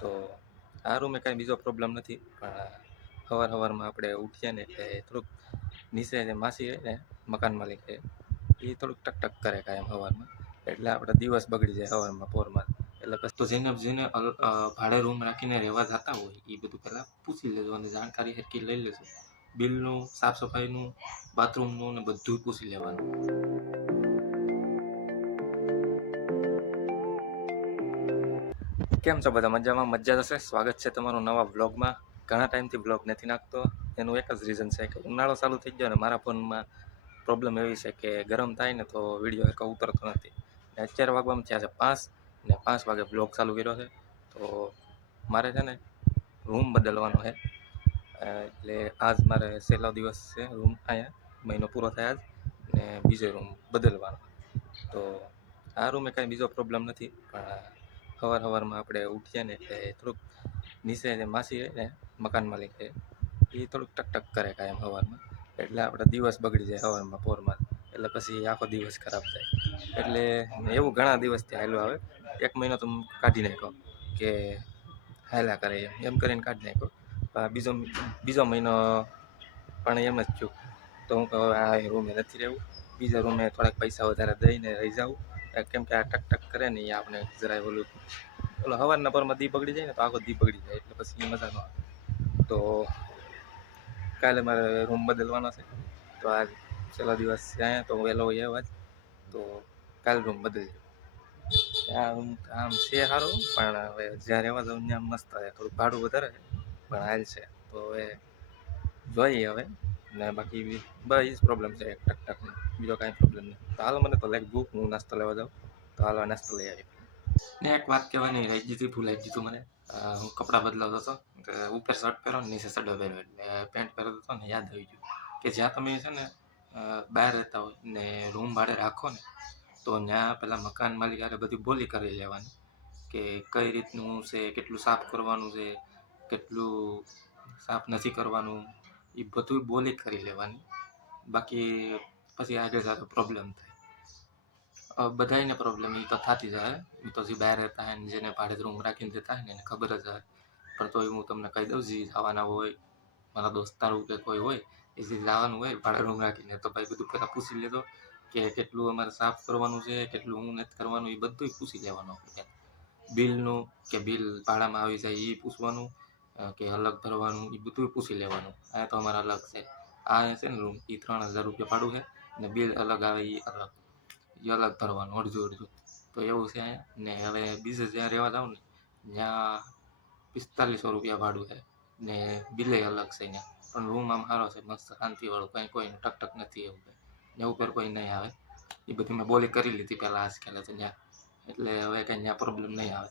તો આ રૂમે કાંઈ બીજો પ્રોબ્લેમ નથી. પણ સવાર સવારમાં આપણે ઉઠીએ ને એટલે થોડુંક નીચે જે માસી હોય ને, મકાન માલિક એ થોડુંક ટક ટક કરે કાયમ સવારમાં એટલે આપણે દિવસ બગડી જાય સવારમાં પોરમાં. એટલે પછી તો જેને જેને ભાડે રૂમ રાખીને રહેવા જતા હોય, એ બધું પહેલાં પૂછી લેજો અને જાણકારી હરકી લઈ લેજો. બિલનું સાફ સફાઈનું બાથરૂમનું ને બધું પૂછી લેવાનું. કેમ છો બધા? મજામાં? મજા જશે સ્વાગત છે તમારું નવા વ્લોગમાં. ઘણા ટાઈમથી વ્લોગ નથી નાખતો. એનું એક જ રીઝન છે કે ઉનાળો ચાલુ થઈ ગયો ને મારા ફોનમાં પ્રોબ્લેમ એવી છે કે ગરમ થાય ને તો વીડિયો એક ઉતરતો નથી. ને અત્યારે વાગવામાં થયા છે પાંચ ને પાંચ વાગે બ્લોગ ચાલુ કર્યો છે. તો મારે છે ને રૂમ બદલવાનો છે. એટલે આજ મારે છેલ્લો દિવસ છે રૂમ અહીંયા. મહિનો પૂરો થયા જ ને બીજો રૂમ બદલવાનો. તો આ રૂમે કાંઈ બીજો પ્રોબ્લેમ નથી, પણ સવાર સવારમાં આપણે ઉઠીએ ને એટલે થોડુંક નીચે જે માસી હોય ને, મકાન માલિક એ થોડુંક ટક ટક કરે કાયમ સવારમાં. એટલે આપણે દિવસ બગડી જાય સવારમાં, પોરમાં. એટલે પછી આખો દિવસ ખરાબ થાય. એટલે એવું ઘણા દિવસથી હાલ્યું આવે. એક મહિનો તો કાઢી નાખ્યો કે હાલ્યા કરે એમ. એમ કરીને કાઢી નાખ્યો. બીજો બીજો મહિનો પણ એમ જ થયું. તો હું કહું, આ રૂમે નથી રહેવું. બીજા રૂમે થોડાક પૈસા વધારે દઈને રહી જાઉં. કેમ કે આ ટક ટક કરે ને આપણે જરાય ઓલું ઓલો સવારના પરમાં દી બગડી જાય ને તો આખો દી બગડી જાય એટલે પછી એ મજા ન આવે. તો કાલે મારે રૂમ બદલવાનો છે. તો આજ છેલ્લો દિવસ છે અહીંયા, તો વહેલો હોય આજ તો કાલે રૂમ બદલજો. આ રૂમ આમ છે સારું, પણ હવે જ્યાં રહેવા જાઉં ત્યાં મસ્ત આવે થોડું ભાડું વધારે પણ હાલ છે. તો હવે જોઈએ હવે. ને બાકી બસ જ પ્રોબ્લેમ છે ટક ટકનો. બીજો કાંઈ પ્રોબ્લેમ નહીં. તો હાલો મને તો લાઈક ભૂખ હું નાસ્તો લેવા જાઉં. તો હાલો નાસ્તો લઈ આવી. ને એક વાત કહેવાની રહી દીધી ભૂલાઈ દીધું મને. હું કપડાં બદલાવતો હતો. ઉપર શર્ટ પહેરો નીચે સડો પહેરો. એટલે પેન્ટ પહેરતો હતો ને યાદ આવી ગયું. કે જ્યાં તમે છે ને બહાર રહેતા હોય ને રૂમ ભાડે રાખો ને, તો ત્યાં પેલા મકાન માલિક હારે બધી બોલી કરી લેવાની કે કઈ રીતનું છે, કેટલું સાફ કરવાનું છે, કેટલું સાફ નથી કરવાનું. એ બધું બોલી કરી લેવાની. બાકી પછી આગળ જતો પ્રોબ્લેમ થાય. અ, બધાયને પ્રોબ્લેમ એ તો થતી જાય એ તો જે બહાર રહેતા હોય ને જેને ભાડે રૂમ રાખીને રહેતા હોય ને એને ખબર જ હોય. પણ તોય હું તમને કહી દઉં જે જવાના હોય મારા દોસ્તારું કે કોઈ હોય એ જે જવાનું હોય ભાડે રૂમ રાખીને તો ભાઈ બધું પહેલાં પૂછી લેતો કે કેટલું અમારે સાફ કરવાનું છે કેટલું હું નથી કરવાનું એ બધું પૂછી લેવાનું આપણે પહેલાં બિલનું કે બિલ ભાડામાં આવી જાય એ પૂછવાનું અ, કે અલગ ભરવાનું એ બધું પૂછી લેવાનું. આ તો અમારે અલગ છે. આ છે ને રૂમ એ ત્રણ હજાર રૂપિયા ભાડું છે. ને બિલ અલગ આવે એ અલગ. એ અલગ ભરવાનું, અડધું અડધું. તો એવું છે ને હવે બીજે જ્યાં રહેવા જાઉં ને, ત્યાં પિસ્તાલીસો રૂપિયા ભાડું છે. ને બિલે અલગ છે ત્યાં પણ રૂમ આમ સારો છે, મસ્ત, શાંતિવાળું. કંઈ કોઈ ટક ટક નથી એવું કંઈ. ને ઉપર કોઈ નહીં આવે. એ બધી મેં બોલી કરી લીધી પહેલાં આજકાલ તો ત્યાં. એટલે હવે કંઈ ત્યાં પ્રોબ્લેમ નહીં આવે.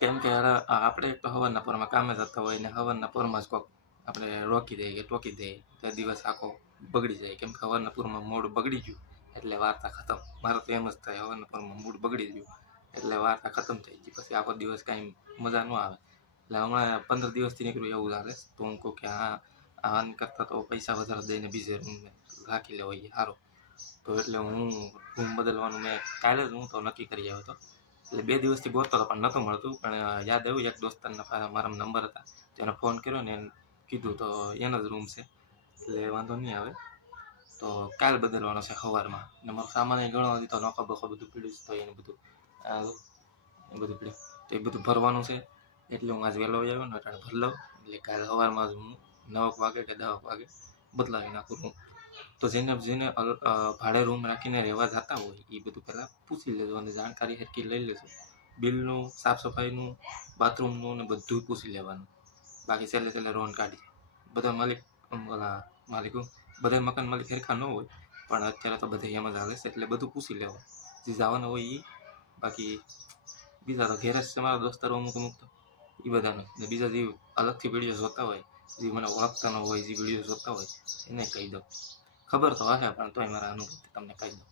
કેમ કે આપણે એક તો હવનના પોરમાં કામે જતા હોય ને હવનના પોરમાં જ કોક આપણે રોકી દઈએ કે ટોકી દઈએ. તો દિવસ આખો બગડી જાય. કેમ કે હવારના મોડું બગડી ગયું. એટલે વાર્તા ખતમ. મારે તો એમ જ થાય હવારના મૂડ બગડી ગયું. એટલે વાર્તા ખતમ થઈ ગઈ. પછી આખો દિવસ કાંઈ મજા ન આવે. એટલે હમણાં પંદર દિવસથી નીકળ્યું એવું લાગે તો હું કહું કે હા આન કરતાં તો પૈસા વધારે દઈને બીજે રૂમ રાખી લેવો એ સારો. તો એટલે હું રૂમ બદલવાનું મેં કાલે જ હું તો નક્કી કરી આવ્યો હતો. એટલે બે દિવસથી ગોતતો પણ નહોતું મળતું. પણ યાદ આવ્યું, એક દોસ્તારના મારા નંબર હતા. તેને ફોન કર્યો ને કીધું તો એનો જ રૂમ છે. એટલે વાંધો નહીં આવે. તો કાલ બદલવાનો છે સવારમાં ને મારો સામાન ઘણો હતી તો નોખો બખો બધું પીડ્યું છે તો એને બધું એ બધું પીડ્યું. તો એ બધું ભરવાનું છે. એટલે હું આજ વહેલો આવ્યો ને અટાણે ભરી લઉં. એટલે કાલે સવારમાં જ હું નવક વાગે કે દવાક વાગે બદલાવી નાખું રૂમ. તો જેને જેને ભાડે રૂમ રાખીને રહેવા જતા હોય એ બધું પહેલાં પૂછી લેજો અને જાણકારી સરખી લઈ લેજો. બિલનું, સાફ સફાઈનું, બાથરૂમનું ને બધું પૂછી લેવાનું. બાકી છેલ્લે છેલ્લે રોન કાઢી. બધા માલિક ઓલા માલિકો બધા મકાન માલિક હેરખા ન હોય, પણ અત્યારે તો બધા એમ જ હાલે છે, એટલે બધું પૂછી લેવો. જે જવાનું હોય એ બાકી બીજા તો ઘેર જ છે, મારા દોસ્તારો અમુક અમુક તો. એ બધાને. ને બીજા જે અલગથી વીડિયો જોતા હોય, જે મને ઓળખતા ન હોય, જે વીડિયો જોતા હોય, એને કહી દઉં. ખબર તો હશે, પણ તોય મારા અનુભવથી તમને કહી દઉં.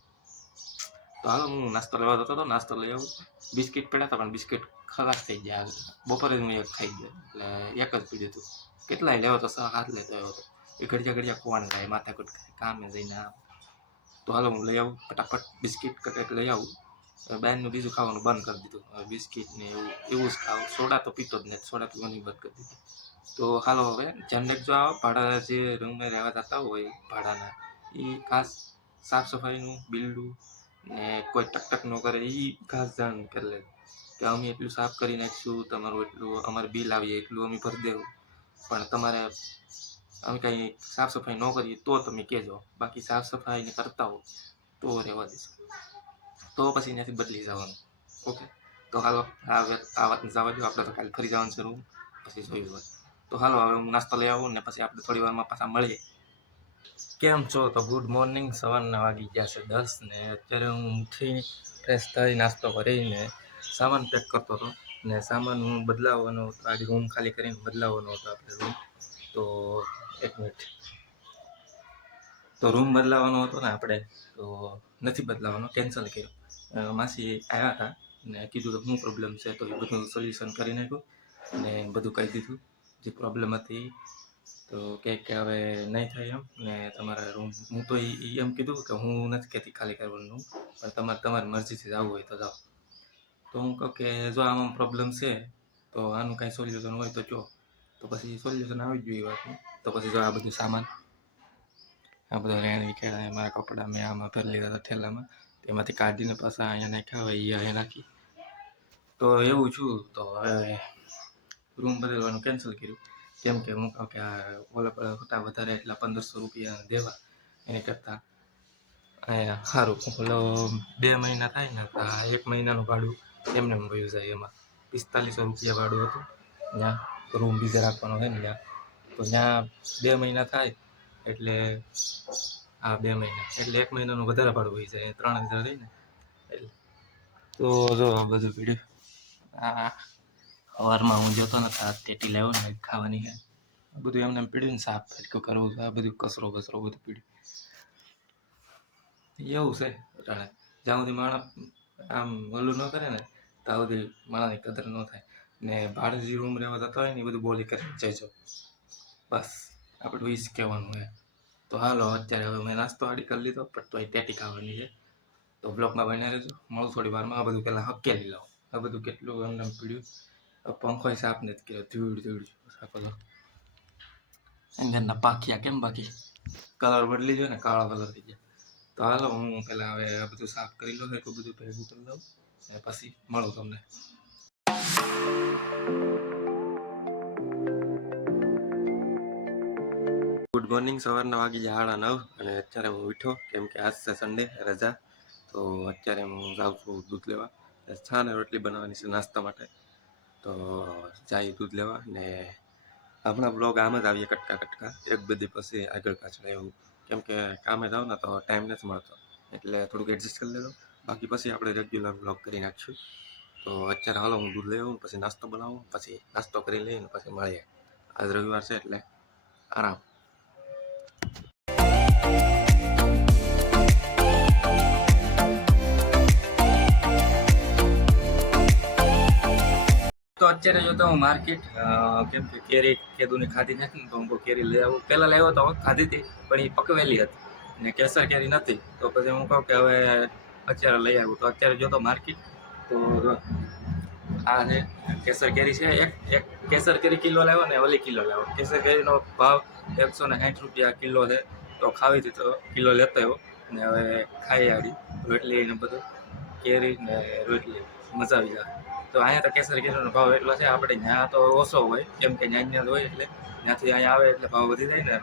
તો હાલો, હું નાસ્તો લેવા જતો હતો, નાસ્તો લઈ આવું. બિસ્કિટ પડ્યા હતા પણ બિસ્કિટ ખલાસ થઈ ગયા. બપોરે હું એક ખાઈ ગયો. એટલે એક જ પી હતું. કેટલાય લેવો તો સ હાથ લેતો આવ્યો હતો. એ ઘડિયા ઘડિયા કોણ થાય માથાકૂટ કરે, કામે જઈને તો હાલો હું લઈ આવું, ફટાફટ બિસ્કિટ કટેક લઈ આવું. બેનનું બીજું ખાવાનું બંધ કરી દીધું. બિસ્કિટ ને એવું એવું જ ખાવ. સોડા તો પીતો જ નહીં સોડા પીવાની બંધ કરી દીધું. તો હાલો હવે જનરેટ જો આવો ભાડા જે રૂમમાં રહેવા જતા હોય, ભાડાના એ ખાસ સાફ સફાઈનું બિલ્ડું ને કોઈ ટકટક ન કરે એ ખાસ ધ્યાન કરી લે કે અમે એટલું સાફ કરી નાખીશું તમારું એટલું, અમારે બિલ આવીએ, એટલું અમે ભરી દેવું. પણ તમારે અમે કંઈ સાફ સફાઈ ન કરીએ તો તમે કહેજો. બાકી સાફ સફાઈને કરતા હો તો રહેવા દેશો. તો પછી ત્યાંથી બદલી જવાનું. ઓકે? તો હાલો, આ વાત વાતને જવા દો આપણે તો કાલે ફરી જવાનું રૂમ પછી જોયું હોય. તો હાલો, હવે હું નાસ્તો લઈ આવું ને પછી આપણે થોડી વારમાં પાછા મળીએ. કેમ છો? તો ગુડ મોર્નિંગ સવારના વાગી ગયા છે દસ ને અત્યારે હું ઉઠી ફ્રેશ થઈ નાસ્તો કરીને સામાન પેક કરતો હતો. ને સામાન હું બદલાવવાનો હતો આજે રૂમ ખાલી કરીને બદલાવવાનો હતો આપણે રૂમ તો એક મિનિટ તો રૂમ બદલાવવાનો હતો ને આપણે, તો નથી બદલાવાનો કેન્સલ કર્યો. માસી આવ્યા હતા ને કીધું કે શું પ્રોબ્લેમ છે? તો એ બધું સોલ્યુશન કરી નાખ્યું ને બધું કહી દીધું. જે પ્રોબ્લેમ હતી તો કે કે હવે નહીં થાય એમ. ને તમારા રૂમ હું તો એમ કીધું કે હું નથી કહેતી ખાલી કરવાનું પણ તમારે, તમારી મરજીથી જવું હોય તો જાઓ. તો હું કહું કે જો આમાં પ્રોબ્લેમ છે, તો આનું કાંઈ સોલ્યુશન હોય તો જો તો પછી સોલ્યુશન આવી ગયું એ વાતનું. તો પછી જો આ બધું સામાન, આ બધા રેણી કેળા મારા કપડાં મેં આમાં ભરી લીધા હતા થેલામાં. તેમાંથી કાઢીને પાછા અહીંયા નાખ્યા હોય અહીંયા નાખી. તો એવું છું, તો હવે રૂમ બદલવાનું કેન્સલ કર્યું. કેમ કે હું કહું કે આ ઓલા પર ખોટા વધારે એટલા પંદરસો રૂપિયા દેવા એને કરતાં. સારું. ઓલો બે મહિના થાય ને એક મહિનાનું ભાડું એમને એમ વયું જાય એમાં પિસ્તાલીસો રૂપિયા ભાડું હતું. ત્યાં રૂમ બીજે રાખવાનો છે ને ત્યાં. તો ત્યાં બે મહિના થાય એટલે આ બે મહિના. એટલે એક મહિનાનું વધારે ભાડું હોય જાય ત્રણ હજાર રહી એટલે તો જો આ બધું પીડ્યું. આ સવારમાં હું જોતો ને આ તેટી લાવ્યો ને ખાવાની છે. બધું એમને પીડ્યું ને સાફ ફટકું કરવું આ બધું કચરો બસરો બધું પીડ્યું. એવું છે. જ્યાં સુધી માણસ આમ ઓલું ન કરે ને ત્યાં સુધી માણાની કદર ન થાય. ને ભાડે જે રૂમ રહેવા જતા હોય ને, એ બધું બોલી કરીને જઈજો બસ, આપણે વીસ કહેવાનું હોય. તો હાલો, અત્યારે હવે મેં નાસ્તો આડી કરી લીધો, પણ તો એ ટેટી ખાવાની છે. તો બ્લોકમાં બન્યા રહેજો. મળું થોડી વારમાં. આ બધું પહેલાં હકેલી લઉં. આ બધું કેટલું એમને એમ પીડ્યું પંખો સાફ નથી કર્યો. ધૂળ ધૂળ. સાફ કરો અંગરના પાખિયા કેમ બાકી? કલર બદલી ગયો ને, કાળો કલર થઈ ગયા. તો હાલો, હું પહેલાં હવે બધું સાફ કરી લઉં એટલું બધું ભેગું કરી લઉં અને પછી મળું તમને. ગુડ મોર્નિંગ સવારના વાગી સાડા નવ, અને અત્યારે હું ઉઠ્યો, કેમ કે આજ છે સન્ડે રજા, તો અત્યારે હું જાઉં છું દૂધ લેવા. છા ને રોટલી બનાવવાની છે નાસ્તા માટે. તો જાય દૂધ લેવા, ને હમણાં બ્લોગ આમ જ આવીએ કટકા કટકા એક બધી પછી આગળ પાછળ એવું કેમ કે કામે જાઓ ને તો ટાઈમ નથી મળતો. એટલે થોડુંક એડજસ્ટ કરી લેજો. બાકી પછી આપણે રેગ્યુલર બ્લોગ કરી નાખશું. તો અત્યારે હાલો હું દૂધ લઈ આવું પછી નાસ્તો બનાવું પછી નાસ્તો કરી લઈને પછી મળીએ. આજ રવિવાર છે એટલે આરામ. અત્યારે જો તો હું માર્કેટ કેમ કે કેરી, કેદુની ખાધી નથી તો હું કેરી લઈ આવું. પહેલાં લાવ્યો તો ખાધી હતી, પણ એ પકવેલી હતી ને કેસર કેરી નથી તો પછી હું કહું કે હવે અત્યારે લઈ આવું. તો અત્યારે જોતો માર્કેટ તો આ છે કેસર કેરી છે. એક એક કેસર કેરી કિલો લાવ્યો ને ઓલી કિલો લાવ્યો કેસર કેરીનો ભાવ એકસો ને સાઠ રૂપિયા કિલો છે. તો ખાવી હતી તો કિલો લેતો આવ્યો ને હવે ખાઈ આવી રોટલી ને બધું, કેરી ને રોટલી. મજા આવી જાય. તો અહીંયા તો કેસર કેસરનો ભાવ એટલો છે, આપણે ત્યાં તો ઓછો હોય, કેમ કે ત્યાં હોય એટલે ત્યાંથી અહીંયા આવે એટલે ભાવ વધી જાય ને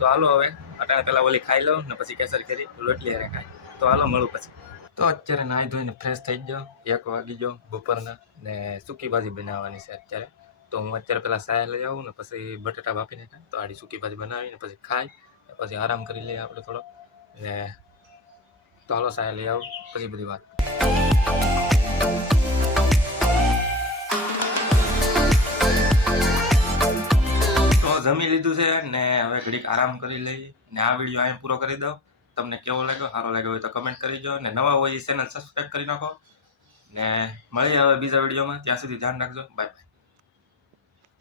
તો હાલો હવે, અટાણે પહેલાં ઓલી ખાઈ લઉં ને પછી કેસર કેરી, રોટલી હારે ખાય તો હાલો મળું પછી. તો અત્યારે નાહી ધોઈને ફ્રેશ થઈ ગયો, એક વાગી ગયો બપોરના ને સૂકી ભાજી બનાવવાની છે અત્યારે. તો હું અત્યારે પહેલાં સાયા લઈ આવું ને પછી બટાટા બાફીને ખાય તો આડી સૂકી ભાજી બનાવીને પછી ખાઈ પછી આરામ કરી લઈએ આપણે થોડો. ને તો હાલો સાયા લઈ આવું, પછી બધી વાત. લીધું છે ને હવે ઘડીક આરામ કરી લઈએ ને આ વીડિયો અહીં પૂરો કરી દઉં. તમને કેવો લાગ્યો? સારો લાગ્યો હોય તો કમેન્ટ કરી દો ને નવા હોય એ ચેનલ સબસ્ક્રાઈબ કરી નાખો. ને મળીએ હવે બીજા વિડીયોમાં ત્યાં સુધી ધ્યાન રાખજો. બાય